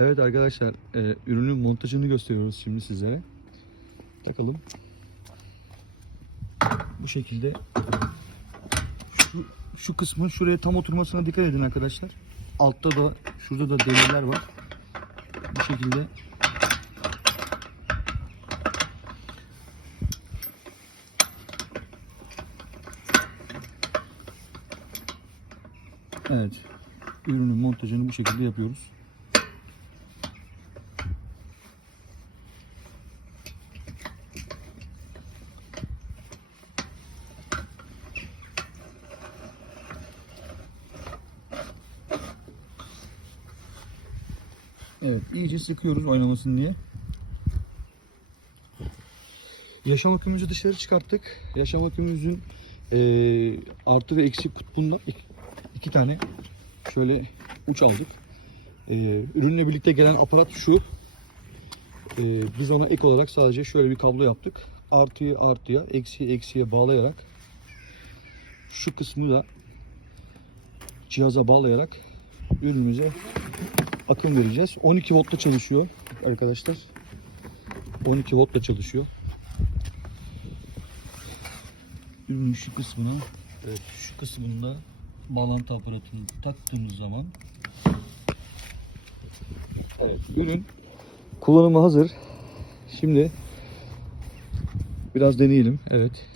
Evet arkadaşlar, e, ürünün montajını gösteriyoruz şimdi sizlere. Takalım. Bu şekilde şu, şu kısmın şuraya tam oturmasına dikkat edin arkadaşlar. Altta da şurada da demirler var. Bu şekilde Evet. Ürünün montajını bu şekilde yapıyoruz. Evet, iyice sıkıyoruz oynamasın diye. Yaşam akümümüzü dışarı çıkarttık. Yaşam akümümüzün eee artı ve eksi kutbunda iki, iki tane şöyle uç aldık. Eee, ürünle birlikte gelen aparat şu. Eee, biz ona ek olarak sadece şöyle bir kablo yaptık. Artıyı artıya, eksiyi eksiye bağlayarak şu kısmı da cihaza bağlayarak ürünümüze akım vereceğiz. 12 voltla çalışıyor arkadaşlar. 12 voltla çalışıyor. Ürünün şu kısmına evet, şu kısmında bağlantı aparatını taktığımız zaman evet, ürün kullanıma hazır. Şimdi biraz deneyelim. Evet.